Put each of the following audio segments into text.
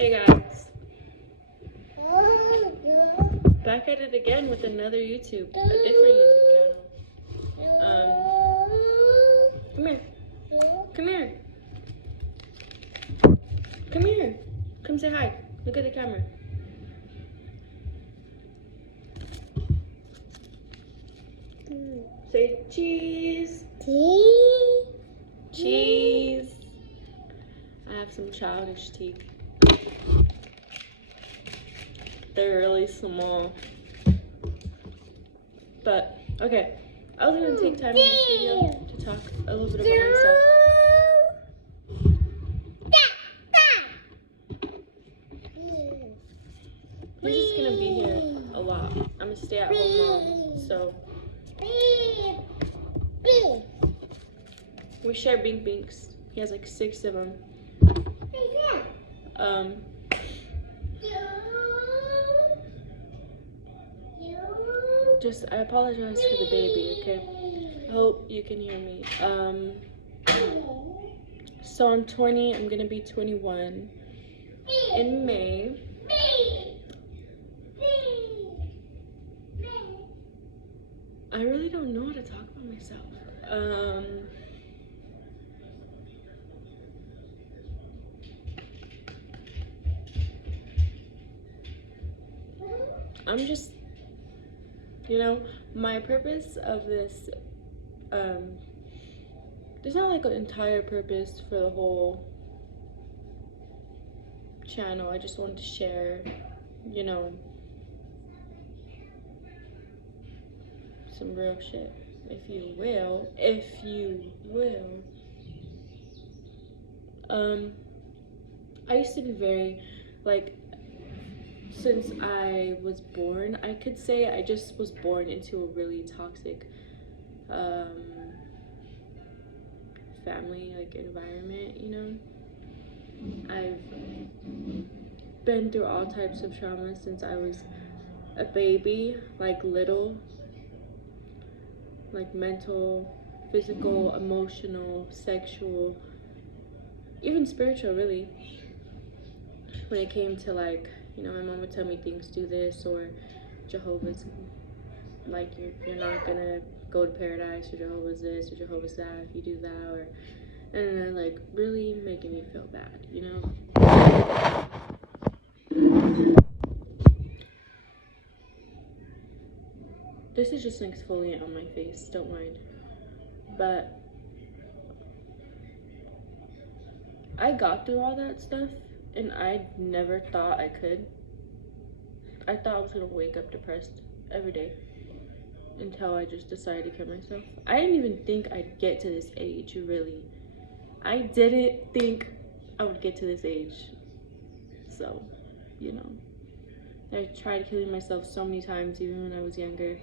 Hey guys, back at it again with another a different YouTube channel. Come here, come here, come here, come say hi. Look at the camera. Say cheese. Cheese. I have some childish teeth. They're really small. But, okay. I was going to take time in this video to talk a little bit about myself. He's just going to be here a lot. I'm a stay-at-home mom, so we share Bink Binks. He has like 6 of them. I apologize for the baby, okay? I hope you can hear me. So I'm 20, I'm gonna be 21 in May. I really don't know how to talk about myself. I'm just, my purpose of this, there's not like an entire purpose for the whole channel. I just wanted to share, some real shit, if you will. I used to be very, since I was born, I could say I just was born into a really toxic family environment. I've been through all types of trauma since I was a baby, little, mental, physical, emotional, sexual, even spiritual, really. When it came to my mom would tell me things, do this, or Jehovah's, you're not gonna go to paradise, or Jehovah's this, or Jehovah's that if you do that, and then really making me feel bad, This is just an exfoliant on my face, don't mind. But I got through all that stuff, and I never thought I could. I thought I was gonna wake up depressed every day until I just decided to kill myself. I didn't even think I'd get to this age, really. I didn't think I would get to this age. So, I tried killing myself so many times, even when I was younger.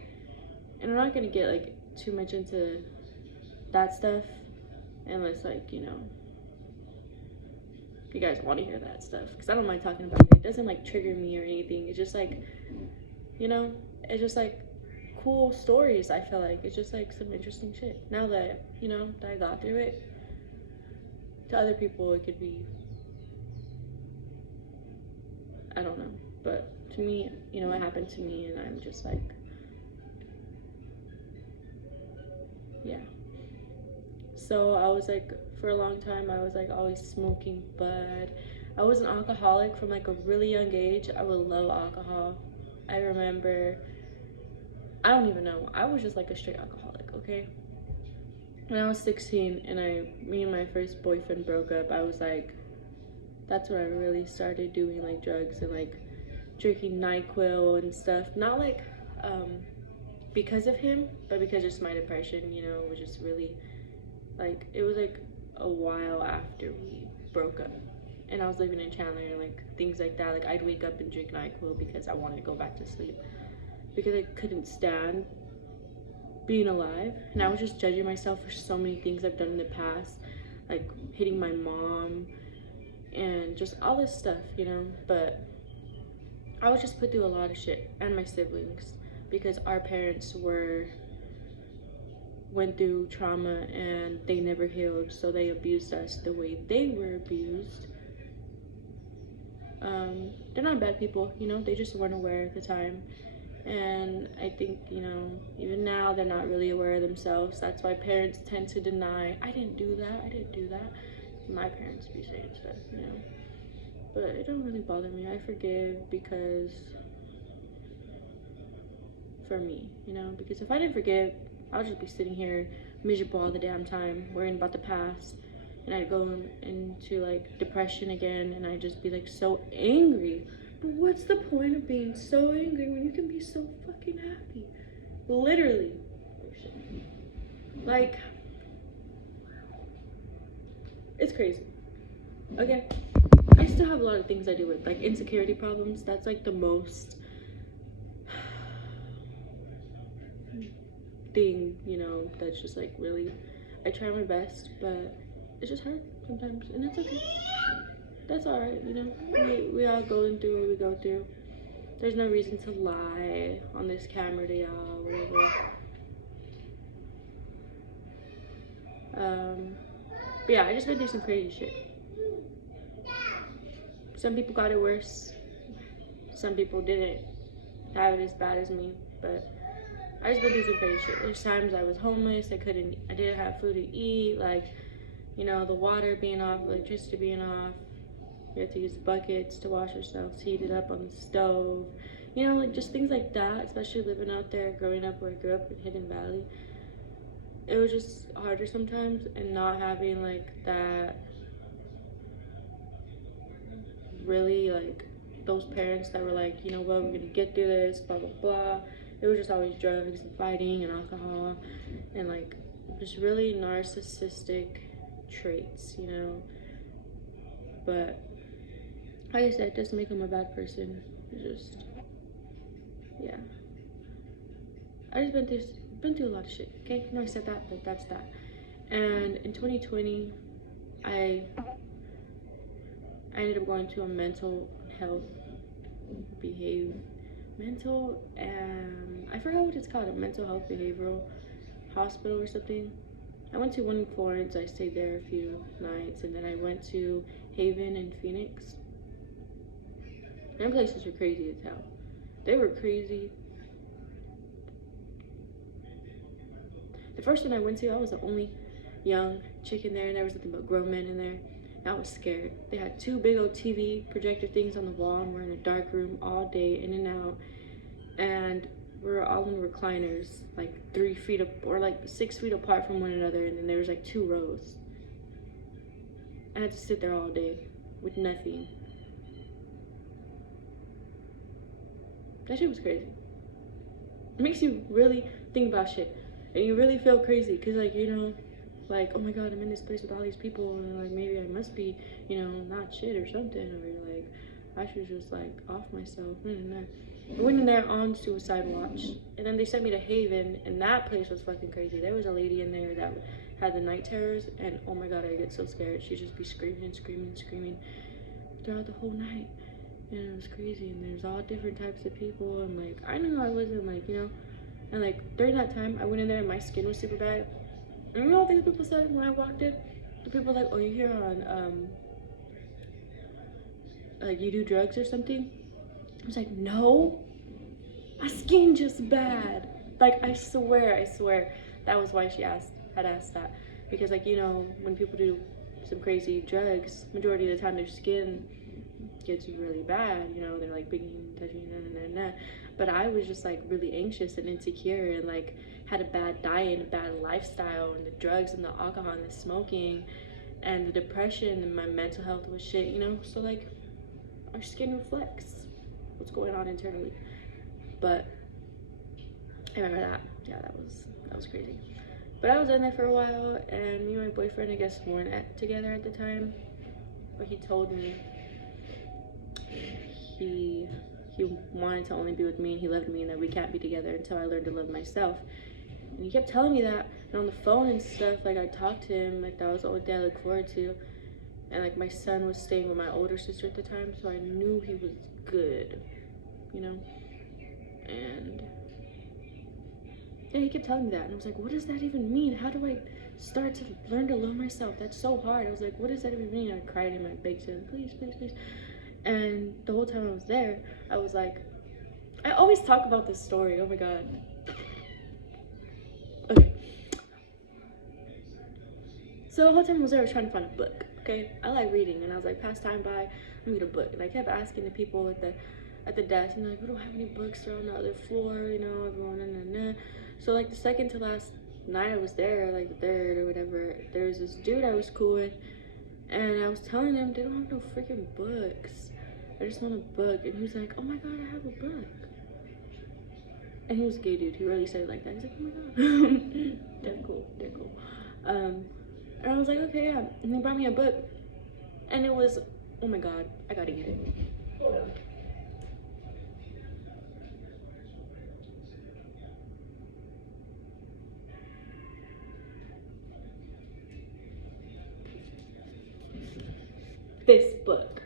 And I'm not gonna get too much into that stuff unless you guys want to hear that stuff, because I don't mind talking about it. It doesn't trigger me or anything. It's just it's just cool stories. I feel like it's just some interesting shit. Now that that I got through it, to other people it could be, I don't know, but to me, it happened to me, and I'm just yeah. So I was for a long time, I was always smoking bud. I was an alcoholic from a really young age. I would love alcohol. I remember, I don't even know, I was just a straight alcoholic, okay? When I was 16 and me and my first boyfriend broke up, I was that's when I really started doing drugs and drinking NyQuil and stuff. Not because of him, but because just my depression, was just really it was a while after we broke up, and I was living in Chandler and things like that. I'd wake up and drink NyQuil because I wanted to go back to sleep, because I couldn't stand being alive, and I was just judging myself for so many things I've done in the past, hitting my mom and just all this stuff, but I was just put through a lot of shit, and my siblings, because our parents went through trauma and they never healed, so they abused us the way they were abused. they're not bad people, you know, they just weren't aware at the time. And I think, you know, even now they're not really aware of themselves. That's why parents tend to deny, I didn't do that, I didn't do that. My parents be saying stuff, you know. But it don't really bother me. I forgive because, for me, you know, because if I didn't forgive, I would just be sitting here miserable all the damn time, worrying about the past. And I'd go into like depression again, and I'd just be like so angry. But what's the point of being so angry when you can be so fucking happy? Literally. Oh shit. Like, it's crazy. Okay. I still have a lot of things I deal with, like insecurity problems. That's like the most thing, you know, that's just like really, I try my best, but it's just hard sometimes, and that's okay. That's all right, you know. We all going through what we go through. There's no reason to lie on this camera to y'all, whatever. But yeah, I just went through some crazy shit. Some people got it worse. Some people didn't have it as bad as me, but I just went through some crazy shit. There's times I was homeless. I didn't have food to eat. Like, you know, the water being off, electricity being off. You have to use buckets to wash yourself, heat it up on the stove. You know, like just things like that, especially living out there, growing up where I grew up in Hidden Valley. It was just harder sometimes, and not having like that really like those parents that were like, you know what, we're gonna get through this, blah, blah, blah. It was just always drugs and fighting and alcohol and like just really narcissistic traits, you know. But like I said, it doesn't make them a bad person. It's just, yeah. I just been through a lot of shit, okay? I know I said that, but that's that. And in 2020, I ended up going to a mental health I forgot what it's called, a mental health behavioral hospital or something. I went to one in Florence. I stayed there a few nights, and then I went to Haven in Phoenix. Them places were crazy as hell. They were crazy. The first one I went to, I was the only young chick in there, and there was nothing but grown men in there. And I was scared. They had 2 big old TV projector things on the wall, and we're in a dark room all day, in and out. And we're all in recliners, like 3 feet up, or like 6 feet apart from one another, and then there was like 2 rows. I had to sit there all day with nothing. That shit was crazy. It makes you really think about shit, and you really feel crazy, cause like, you know, like, oh my god, I'm in this place with all these people, and like maybe I must be, you know, not shit or something, or like I should just like off myself. I went in there on suicide watch, and then they sent me to Haven, and that place was fucking crazy. There was a lady in there that had the night terrors, and oh my god, I get so scared. She'd just be screaming throughout the whole night, and it was crazy. And there's all different types of people, and like I knew I wasn't like, you know, and like during that time I went in there and my skin was super bad. And you know what these people said when I walked in? The people were like, oh, you're here on you do drugs or something? I was like, no, my skin just bad. Like, I swear that was why she had asked that. Because like, you know, when people do some crazy drugs, majority of the time their skin gets really bad, you know, they're like bigging, touching, but I was just like really anxious and insecure, and like had a bad diet and a bad lifestyle, and the drugs and the alcohol and the smoking and the depression, and my mental health was shit, you know. So like our skin reflects what's going on internally. But I remember that. Yeah, that was crazy. But I was in there for a while, and me and my boyfriend, I guess, weren't together at the time. But he told me he wanted to only be with me, and he loved me, and that we can't be together until I learned to love myself. And he kept telling me that, and on the phone and stuff, like I talked to him, like that was the only thing I looked forward to. And like my son was staying with my older sister at the time, so I knew he was good, you know. And yeah, he kept telling me that, and I was like, what does that even mean? How do I start to learn to love myself? That's so hard. I was like, what does that even mean? I cried and I begged him, please. And the whole time I was there, I was like, I always talk about this story. Oh my god. Okay. So the whole time I was there, I was trying to find a book. Okay, I like reading, and I was like, pass time by, let me get a book. And I kept asking the people at the desk, and they're like, we don't have any books. They're on the other floor, you know. Everyone, nah. So like the second to last night I was there, like the third or whatever, there was this dude I was cool with, and I was telling him they don't have no freaking books. I just want a book. And he was like, oh my god, I have a book. And he was a gay dude. He really said it like that. He's like, oh my god. They're cool. And I was like, okay, yeah. And he brought me a book. And it was, oh my god, I gotta get it. Hold on. This book,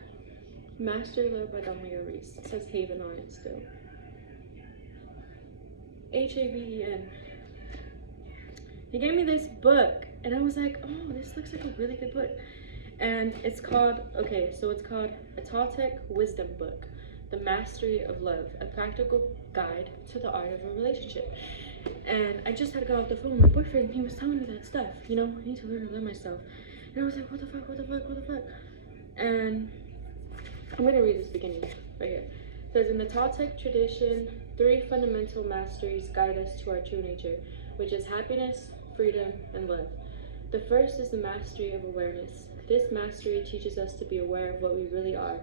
Master Love by Don Miguel Ruiz. It says Haven on it still. Haven. He gave me this book, and I was like, oh, this looks like a really good book. And it's called, a Toltec Wisdom Book, The Mastery of Love, a practical guide to the art of a relationship. And I just had got off the phone with my boyfriend, and he was telling me that stuff, you know, I need to learn to love myself. And I was like, what the fuck? And I'm gonna read this beginning right here. It says, in the Toltec tradition, 3 fundamental masteries guide us to our true nature, which is happiness, freedom, and love. The first is the mastery of awareness. This mastery teaches us to be aware of what we really are.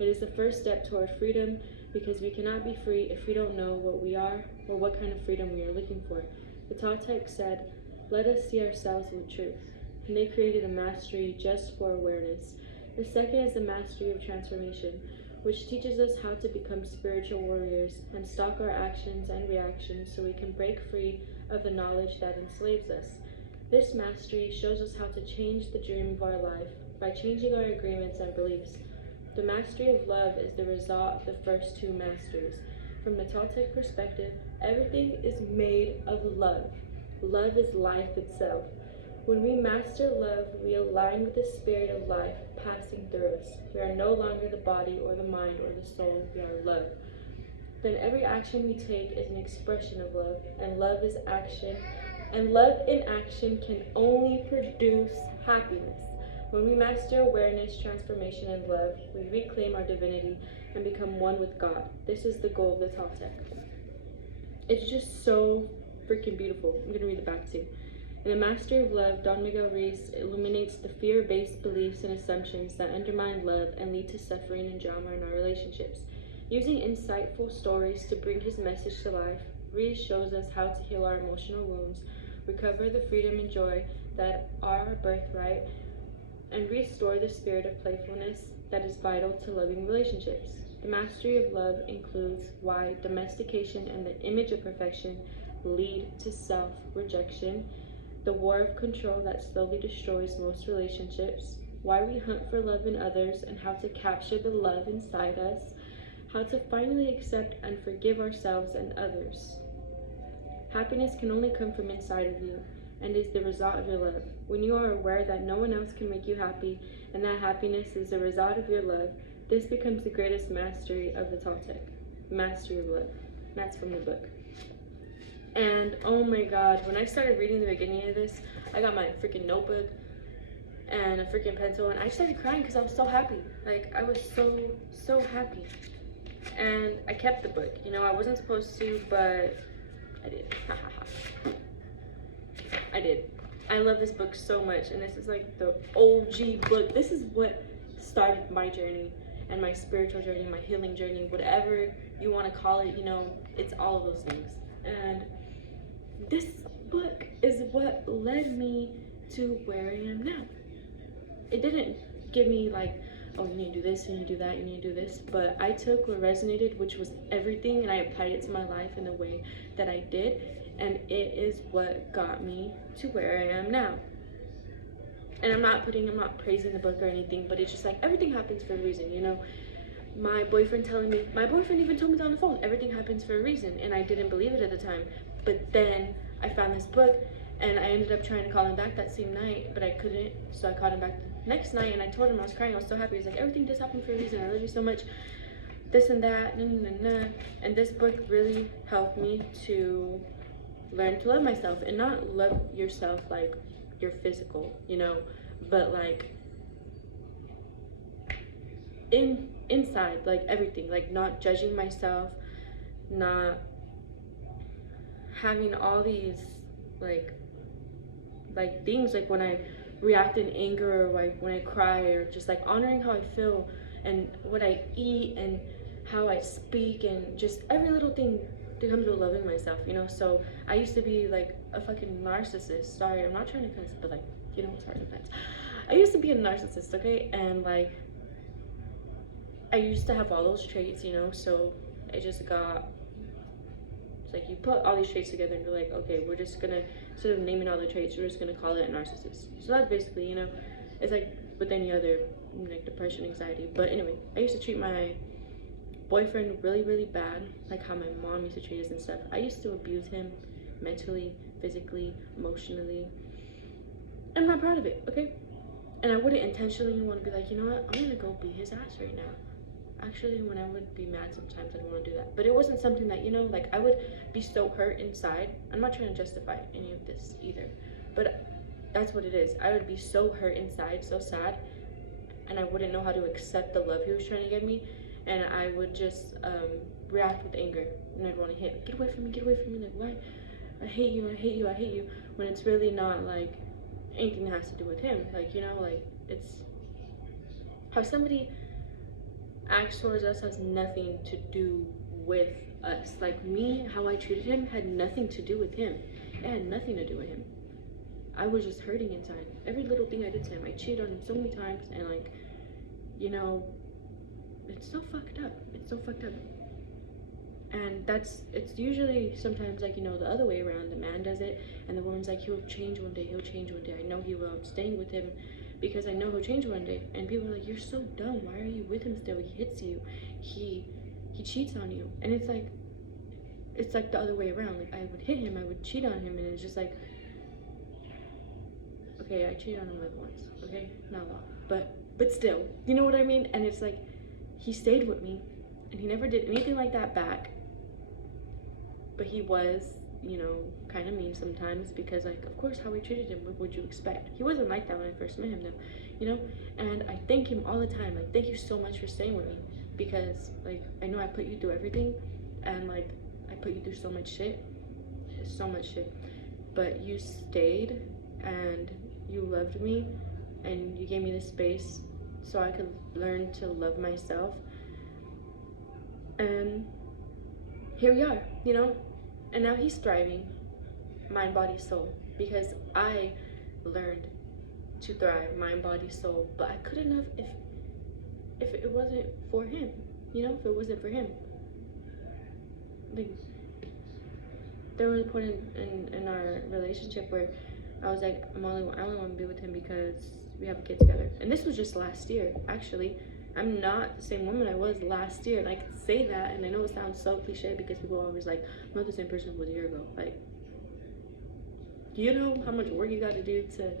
It is the first step toward freedom, because we cannot be free if we don't know what we are or what kind of freedom we are looking for. The Toltec said, let us see ourselves with truth. And they created a mastery just for awareness. The second is the mastery of transformation, which teaches us how to become spiritual warriors and stalk our actions and reactions so we can break free of the knowledge that enslaves us. This mastery shows us how to change the dream of our life by changing our agreements and beliefs. The mastery of love is the result of the first 2 masters. From the Toltec perspective, everything is made of love. Love is life itself. When we master love, we align with the spirit of life passing through us. We are no longer the body or the mind or the soul, we are love. Then every action we take is an expression of love, and love is action. And love in action can only produce happiness. When we master awareness, transformation, and love, we reclaim our divinity and become one with God. This is the goal of the Toltec. It's just so freaking beautiful. I'm gonna read the back too. In The Mastery of Love, Don Miguel Ruiz illuminates the fear-based beliefs and assumptions that undermine love and lead to suffering and drama in our relationships. Using insightful stories to bring his message to life, Ruiz shows us how to heal our emotional wounds, recover the freedom and joy that are our birthright, and restore the spirit of playfulness that is vital to loving relationships. The mastery of love includes why domestication and the image of perfection lead to self-rejection, the war of control that slowly destroys most relationships, why we hunt for love in others and how to capture the love inside us, how to finally accept and forgive ourselves and others. Happiness can only come from inside of you and is the result of your love. When you are aware that no one else can make you happy and that happiness is the result of your love, this becomes the greatest mastery of the Toltec, Mastery of Love. And that's from the book. And oh my god, when I started reading the beginning of this, I got my freaking notebook and a freaking pencil, and I started crying because I was so happy. Like, I was so happy. And I kept the book. You know, I wasn't supposed to, but I did. I did. I love this book so much, and this is like the OG book. This is what started my journey and my spiritual journey, my healing journey, whatever you want to call it, you know, it's all of those things. And this book is what led me to where I am now. It didn't give me like, oh, you need to do this, you need to do that, you need to do this, but I took what resonated, which was everything, and I applied it to my life in the way that I did, and it is what got me to where I am now. And I'm not praising the book or anything, but it's just like, everything happens for a reason, you know? My boyfriend even told me on the phone, everything happens for a reason, and I didn't believe it at the time. But then I found this book, and I ended up trying to call him back that same night, but I couldn't, so I called him back next night, and I told him I was crying. I was so happy. He's like, everything just happened for a reason. I love you so much. This and that. And this book really helped me to learn to love myself, and not love yourself like your physical, you know, but like inside, like everything, like not judging myself, not having all these like things, like when I react in anger, or like when I cry, or just like honoring how I feel and what I eat and how I speak, and just every little thing that comes with loving myself, you know. So I used to be like a fucking narcissist. Sorry, I'm not trying to cuss, but like, you know, it's hard sometimes. I used to be a narcissist, okay? And like I used to have all those traits, you know. So it just got, it's like you put all these traits together and you're like, okay, we're just gonna, instead of naming all the traits, we're just gonna call it a narcissist. So that's basically, you know, it's like with any other like depression, anxiety. But anyway, I used to treat my boyfriend really, really bad, like how my mom used to treat us and stuff. I used to abuse him mentally, physically, emotionally. I'm not proud of it, okay? And I wouldn't intentionally want to be like, you know what, I'm gonna go beat his ass right now. Actually, when I would be mad sometimes, I don't want to do that. But it wasn't something that, you know, like I would be so hurt inside. I'm not trying to justify any of this either, but that's what it is. I would be so hurt inside, so sad, and I wouldn't know how to accept the love he was trying to give me, and I would just react with anger, and I'd want to hit, get away from me, get away from me, like, why? I hate you, I hate you, I hate you, when it's really not like anything that has to do with him. Like, you know, like, it's how somebody acts towards us has nothing to do with us. Like me, how I treated him had nothing to do with him. It had nothing to do with him. I was just hurting inside. Every little thing I did to him, I cheated on him so many times, and like, you know, it's so fucked up. It's so fucked up. And it's usually sometimes like, you know, the other way around. The man does it, and the woman's like, he'll change one day, he'll change one day. I know he will. I'm staying with him because I know he'll change one day. And people are like, you're so dumb. Why are you with him still? He hits you. He cheats on you. And it's like the other way around. Like, I would hit him, I would cheat on him, and it's just like, okay, I cheated on him like once, okay? Not a lot. But still, you know what I mean? And it's like, he stayed with me, and he never did anything like that back. But he was, you know, kind of mean sometimes, because like, of course, how we treated him, what would you expect? He wasn't like that when I first met him though, you know. And I thank him all the time, like, thank you so much for staying with me, because like, I know I put you through everything, and like, I put you through so much shit, but you stayed, and you loved me, and you gave me the space so I could learn to love myself. And here we are, you know. And now he's thriving, mind, body, soul, because I learned to thrive, mind, body, soul. But I couldn't have if it wasn't for him, you know. If it wasn't for him, like, there was a point in our relationship where I was like, I only want to be with him because we have a kid together. And this was just last year, actually. I'm not the same woman I was last year, and I can say that, and I know it sounds so cliche because people are always like, I'm not the same person I was a year ago. Like, do you know how much work you got to do to,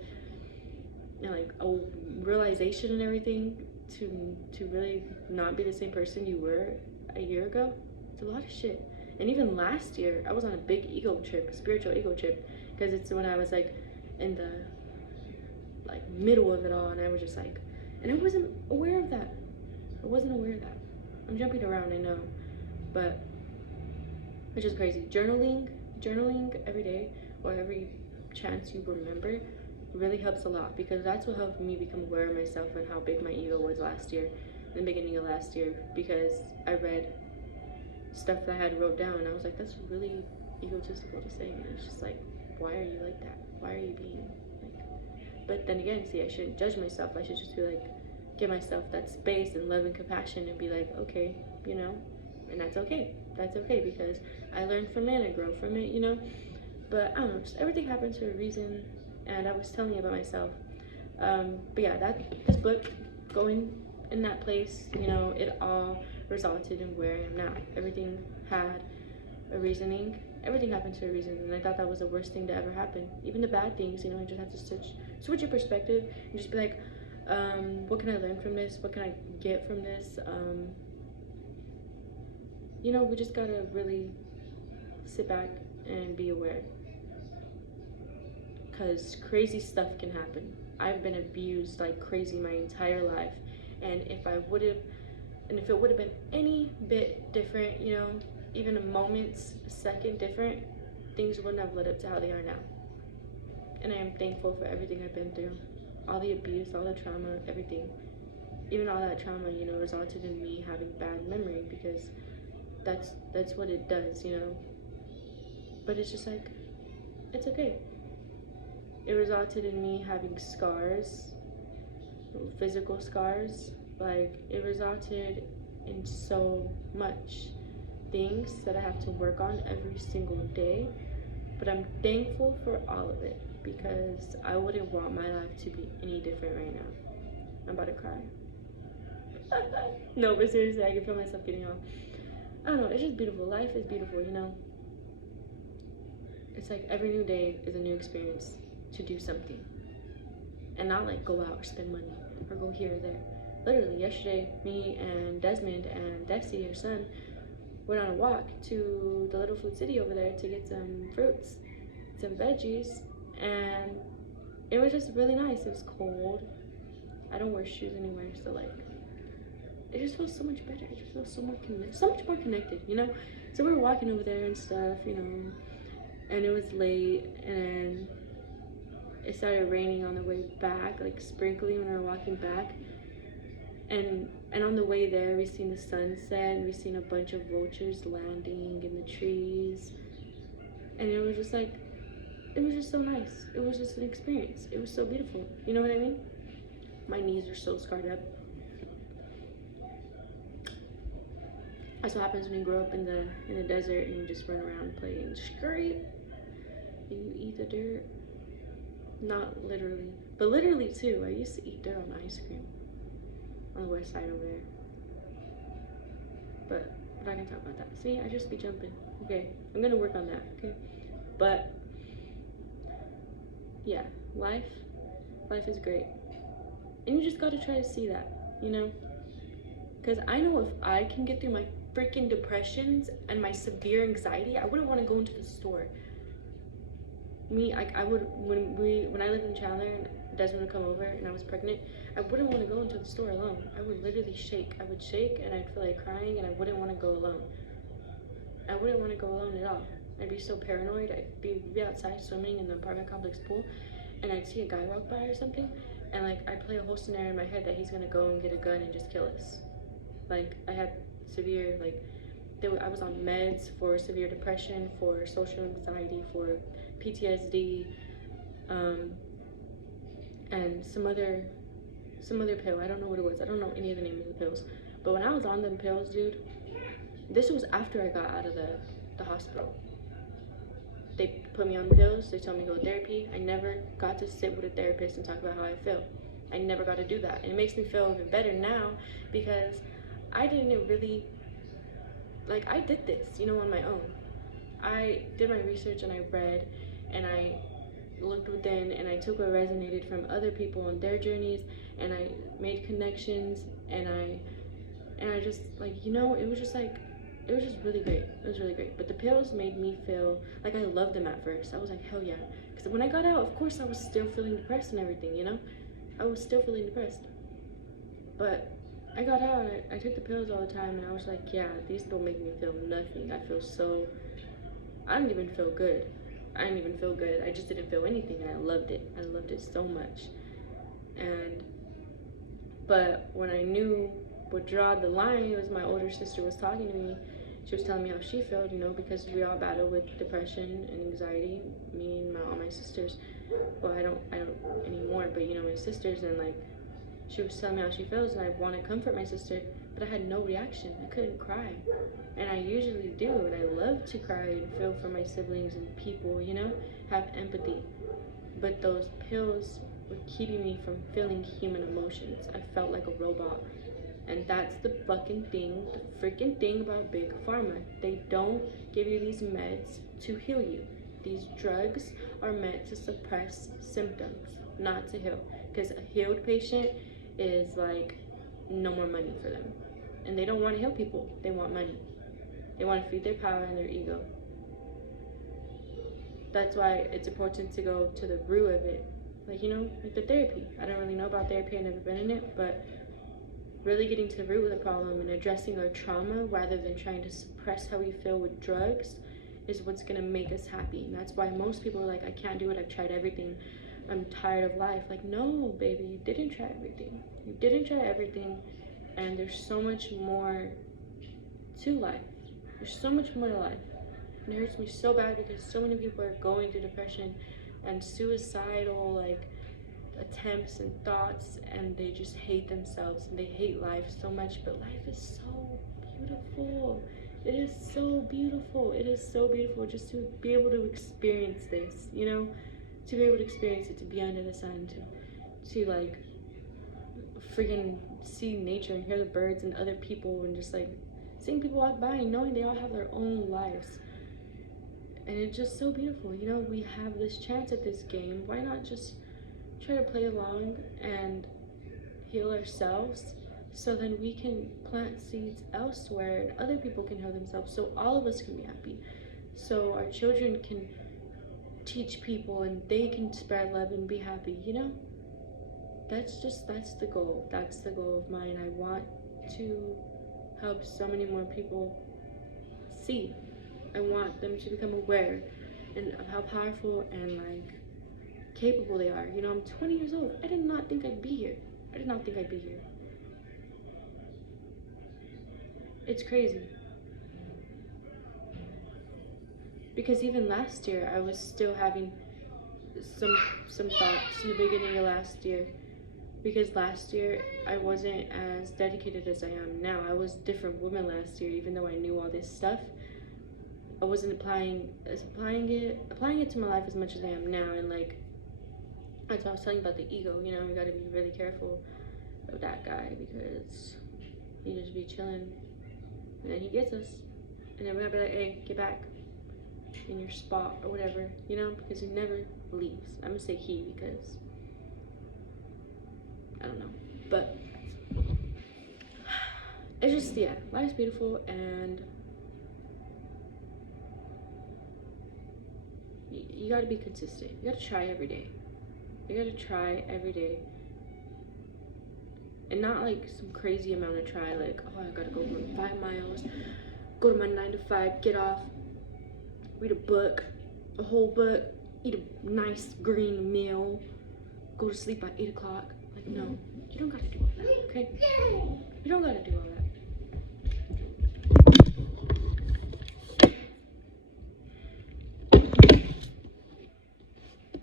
you know, like, a realization and everything to really not be the same person you were a year ago? It's a lot of shit. And even last year, I was on a big ego trip, a spiritual ego trip, because it's when I was like in the like middle of it all, and I was just like, and I wasn't aware of that. I'm jumping around, I know, but it's just crazy. Journaling every day, or every chance you remember, really helps a lot, because that's what helped me become aware of myself and how big my ego was last year, in the beginning of last year, because I read stuff that I had wrote down, and I was like, that's really egotistical to say. And it's just like, why are you like that? Why are you being like? But then again, see, I shouldn't judge myself. I should just be like, give myself that space and love and compassion, and be like, okay, you know, and that's okay, because I learned from it, I grow from it, you know. But I don't know, just everything happens for a reason, and I was telling you about myself. But yeah, this book, going in that place, you know, it all resulted in where I am now. Everything had a reasoning. Everything happens for a reason, and I thought that was the worst thing to ever happen. Even the bad things, you know, you just have to switch your perspective and just be like, What can I learn from this? What can I get from this? You know, we just gotta really sit back and be aware, because crazy stuff can happen. I've been abused like crazy my entire life, and if it would have been any bit different, you know, even a moment's a second different, things wouldn't have led up to how they are now. And I am thankful for everything I've been through, all the abuse, all the trauma, everything. Even all that trauma, you know, resulted in me having bad memory, because that's what it does, you know. But it's just like, it's okay. It resulted in me having scars, physical scars. Like, it resulted in so much things that I have to work on every single day. But I'm thankful for all of it, because I wouldn't want my life to be any different right now. I'm about to cry. No, but seriously, I can feel myself getting off. I don't know, it's just beautiful. Life is beautiful, you know. It's like every new day is a new experience to do something, and not like go out or spend money or go here or there. Literally yesterday, me and Desmond and Dexy, her son, went on a walk to the little food city over there to get some fruits, some veggies, and it was just really nice. It was cold. I don't wear shoes anywhere, so like, it just feels so much better. It just feels so much more connected, you know. So we were walking over there and stuff, you know, and it was late, and it started raining on the way back, like sprinkling when we were walking back. And on the way there, we seen the sunset, and we seen a bunch of vultures landing in the trees, and it was just like, it was just so nice. It was just an experience. It was so beautiful. You know what I mean? My knees are so scarred up. That's what happens when you grow up in the desert and you just run around playing scrape and you eat the dirt. Not literally, but literally too. I used to eat dirt on ice cream on the west side over there. But we're not gonna talk about that. See, I just be jumping. Okay, I'm gonna work on that. Okay, but yeah, life is great, and you just gotta try to see that, you know. Because I know if I can get through my freaking depressions and my severe anxiety, I wouldn't want to go into the store. I would, when I lived in Chandler and Desmond would come over and I was pregnant, I wouldn't want to go into the store alone. I would literally shake. I would shake and I'd feel like crying, and I wouldn't want to go alone. I wouldn't want to go alone at all. I'd be so paranoid. I'd be outside swimming in the apartment complex pool, and I'd see a guy walk by or something, and like I'd play a whole scenario in my head that he's gonna go and get a gun and just kill us. Like, I had severe, like, I was on meds for severe depression, for social anxiety, for PTSD, and some other pill. I don't know what it was. I don't know any of the names of the pills. But when I was on them pills, dude, this was after I got out of the hospital. They put me on pills. They told me to go to therapy. I never got to sit with a therapist and talk about how I feel. I never got to do that. And it makes me feel even better now, because I didn't really, like, I did this, you know, on my own. I did my research and I read and I looked within and I took what resonated from other people on their journeys, and I made connections, and I just, like, you know, it was just really great. It was really great. But the pills made me feel like I loved them at first. I was like, hell yeah. Because when I got out, of course I was still feeling depressed and everything, you know? I was still feeling depressed. But I got out and I took the pills all the time, and I was like, yeah, these don't make me feel nothing. I didn't even feel good. I just didn't feel anything, and I loved it. I loved it so much. But when I knew what draw the line, was my older sister was talking to me. She was telling me how she felt, you know, because we all battle with depression and anxiety. Me and all my sisters. Well, I don't anymore, but you know, my sisters, and like, she was telling me how she feels, and I want to comfort my sister, but I had no reaction. I couldn't cry, and I usually do, and I love to cry and feel for my siblings and people, you know, have empathy. But those pills were keeping me from feeling human emotions. I felt like a robot. And that's the fucking thing, the freaking thing about Big Pharma. They don't give you these meds to heal you. These drugs are meant to suppress symptoms, not to heal. Because a healed patient is like no more money for them. And they don't want to heal people, they want money. They want to feed their power and their ego. That's why it's important to go to the root of it. Like, you know, like the therapy. I don't really know about therapy, I've never been in it, but really getting to the root of the problem and addressing our trauma rather than trying to suppress how we feel with drugs is what's gonna make us happy. And that's why most people are like, I can't do it, I've tried everything, I'm tired of life. Like, no, baby, you didn't try everything. You didn't try everything, and there's so much more to life. There's so much more to life. And it hurts me so bad because so many people are going through depression and suicidal, like, attempts and thoughts, and they just hate themselves and they hate life so much. But life is so beautiful. It is so beautiful. It is so beautiful just to be able to experience this, you know, to be able to experience it, to be under the sun, to like freaking see nature and hear the birds and other people, and just like seeing people walk by and knowing they all have their own lives. And it's just so beautiful, you know. We have this chance at this game. Why not just try to play along and heal ourselves, so then we can plant seeds elsewhere and other people can heal themselves, so all of us can be happy, so our children can teach people and they can spread love and be happy, you know. That's the goal. That's the goal of mine. I want to help so many more people see. I want them to become aware and of how powerful and like capable they are. You know, I'm 20 years old. I did not think I'd be here. I did not think I'd be here. It's crazy. Because even last year, I was still having some thoughts in the beginning of last year. Because last year, I wasn't as dedicated as I am now. I was a different woman last year, even though I knew all this stuff. I wasn't applying it to my life as much as I am now. And like, that's what I was telling you about the ego. You know, we gotta be really careful of that guy, because he just be chilling and then he gets us, and then we gotta be like, hey, get back in your spot or whatever, you know, because he never leaves. I'm gonna say he because I don't know, but it's just, yeah, life's beautiful, and you gotta be consistent. You gotta try every day. You gotta try every day. And not like some crazy amount of try, like, oh, I gotta go run 5 miles, go to my 9 to 5, get off, read a book, a whole book, eat a nice green meal, go to sleep by 8 o'clock. Like, no, you don't gotta do all that, okay? You don't gotta do all that.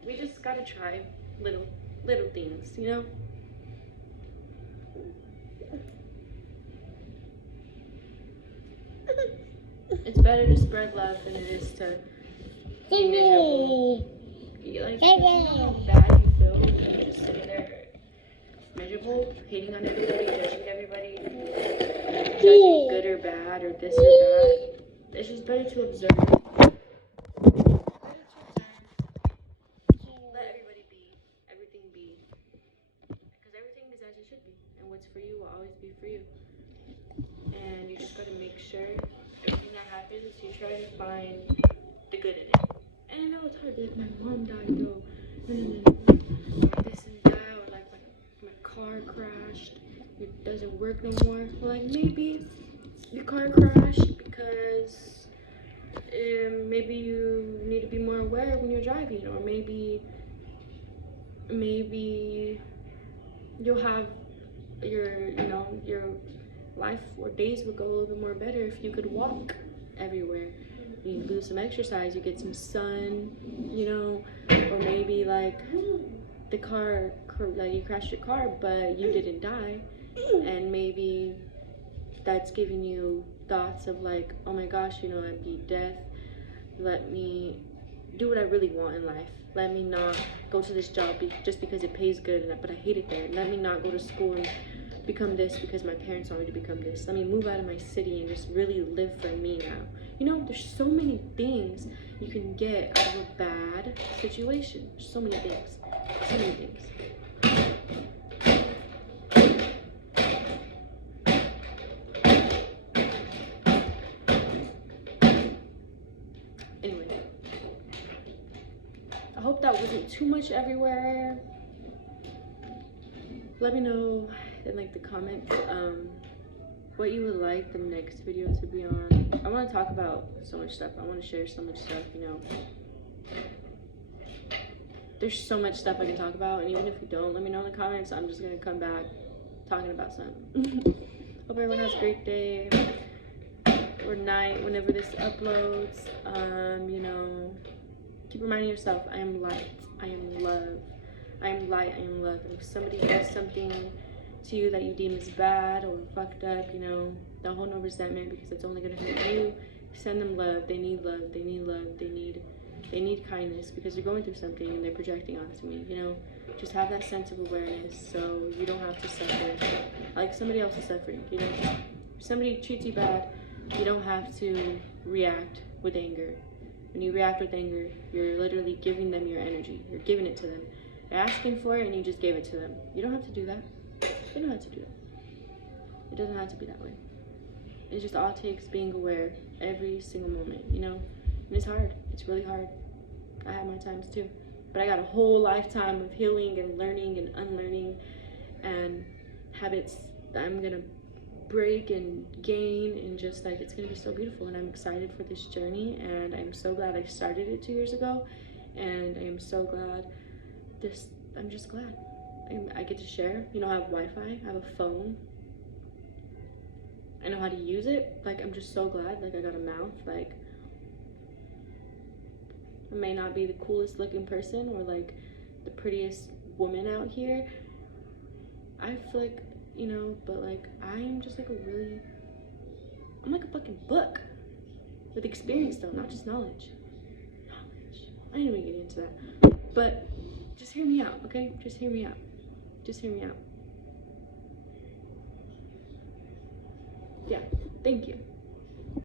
We just gotta try little things, you know? It's better to spread love than it is to be miserable. Like, you know how bad you feel when you're just sitting there miserable, hating on everybody, judging everybody, judging good or bad or this or that. It's just better to observe. Let everybody be, everything be, because everything is as it should be, and what's for you will always be for you. And you just gotta make sure everything that happens, you try to find the good in it. And I know it's hard, like, my mom died though, and then like this and that, or like my car crashed, it doesn't work no more. Well, like, maybe your car crashed because maybe you need to be more aware when you're driving, or maybe you'll have your life or days would go a little bit more better if you could walk everywhere. You do some exercise, you get some sun, you know, or maybe like the car, like you crashed your car, but you didn't die, and maybe that's giving you thoughts of like, oh my gosh, you know, I beat death. Let me do what I really want in life. Let me not go to this job just because it pays good, but I hate it there. Let me not go to school and become this because my parents want me to become this. Let me move out of my city and just really live for me now. You know, there's so many things you can get out of a bad situation. There's so many things. So many things. wasn't too much everywhere. Let me know in like the comments what you would like the next video to be on. I want to talk about so much stuff. I want to share so much stuff, you know. There's so much stuff I can talk about, and even if you don't, let me know in the comments. I'm just gonna come back talking about something. Hope everyone has a great day or night whenever this uploads. You know, keep reminding yourself, I am light, I am love, I am light, I am love. And if somebody does something to you that you deem as bad or fucked up, you know, don't hold no resentment, because it's only gonna hurt you. Send them love. They need love. They need love. They need kindness, because you're going through something and they're projecting onto me, you know. Just have that sense of awareness so you don't have to suffer like somebody else is suffering, you know. If somebody treats you bad, you don't have to react with anger. When you react with anger, you're literally giving them your energy. You're giving it to them. You're asking for it and you just gave it to them. You don't have to do that. You don't have to do that. It doesn't have to be that way. It just all takes being aware every single moment, you know. And it's hard. It's really hard. I have my times too. But I got a whole lifetime of healing and learning and unlearning and habits that I'm going to break and gain, and just like, it's going to be so beautiful. And I'm excited for this journey, and I'm so glad I started it 2 years ago. And I am so glad I'm just glad I get to share. You know, I have Wi-Fi, I have a phone, I know how to use it. Like, I'm just so glad. Like, I got a mouth. Like, I may not be the coolest looking person or like the prettiest woman out here, I feel like, you know, but like, I'm just like I'm like a fucking book with experience though, not just knowledge. I didn't even get into that, but just hear me out, okay? Just hear me out. Just hear me out. Yeah, thank you.